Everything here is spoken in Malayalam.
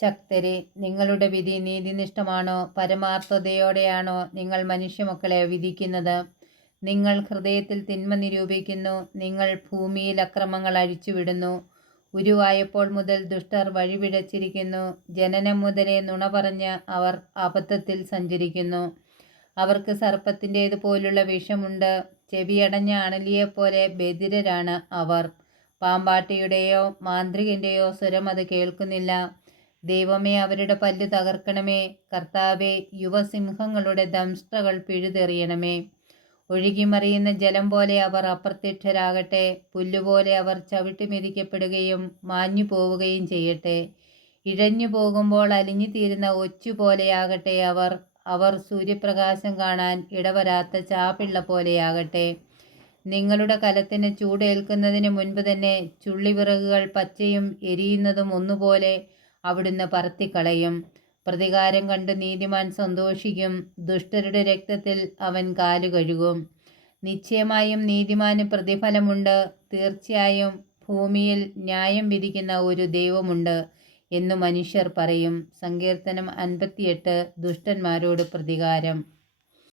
ശക്തരെ, നിങ്ങളുടെ വിധി നീതിനിഷ്ഠമാണോ? പരമാർത്ഥതയോടെയാണോ നിങ്ങൾ മനുഷ്യമക്കളെ വിധിക്കുന്നത്? നിങ്ങൾ ഹൃദയത്തിൽ തിന്മ നിരൂപിക്കുന്നു. നിങ്ങൾ ഭൂമിയിൽ അക്രമങ്ങൾ അഴിച്ചുവിടുന്നു. ഉരുവായപ്പോൾ മുതൽ ദുഷ്ടർ വഴിപിഴച്ചിരിക്കുന്നു. ജനനം മുതലേ നുണ പറഞ്ഞ് അവർ അബദ്ധത്തിൽ സഞ്ചരിക്കുന്നു. അവർക്ക് സർപ്പത്തിൻ്റേതുപോലുള്ള വിഷമുണ്ട്. ചെവിയടഞ്ഞ അണലിയെപ്പോലെ ബധിരരാണ് അവർ. പാമ്പാട്ടിയുടെയോ മാന്ത്രികൻ്റെയോ സ്വരം അത് കേൾക്കുന്നില്ല. ദൈവമേ, അവരുടെ പല്ല് തകർക്കണമേ. കർത്താവേ, യുവസിംഹങ്ങളുടെ ദംഷ്ട്രകൾ പിഴുതെറിയണമേ. ഒഴുകിമറിയുന്ന ജലം പോലെ അവർ അപ്രത്യക്ഷരാകട്ടെ. പുല്ലുപോലെ അവർ ചവിട്ടി മെതിക്കപ്പെടുകയും മാഞ്ഞു പോവുകയും ചെയ്യട്ടെ. ഇഴഞ്ഞു പോകുമ്പോൾ അലിഞ്ഞുതീരുന്ന ഒച്ചുപോലെയാകട്ടെ അവർ. അവർ സൂര്യപ്രകാശം കാണാൻ ഇടവരാത്ത ചാപിള്ള പോലെയാകട്ടെ. നിങ്ങളുടെ കലത്തിന് ചൂടേൽക്കുന്നതിന് മുൻപ് തന്നെ ചുള്ളിവിറകുകൾ പച്ചയും എരിയുന്നതും ഒന്നുപോലെ അവിടുന്ന് പറത്തിക്കളയും. പ്രതികാരം കണ്ട് നീതിമാൻ സന്തോഷിക്കും. ദുഷ്ടരുടെ രക്തത്തിൽ അവൻ കാലു കഴുകും. നിശ്ചയമായും നീതിമാന് പ്രതിഫലമുണ്ട്. തീർച്ചയായും ഭൂമിയിൽ ന്യായം വിധിക്കുന്ന ഒരു ദൈവമുണ്ട് എന്നു മനുഷ്യർ പറയും. സങ്കീർത്തനം 58. ദുഷ്ടന്മാരോട് പ്രതികാരം.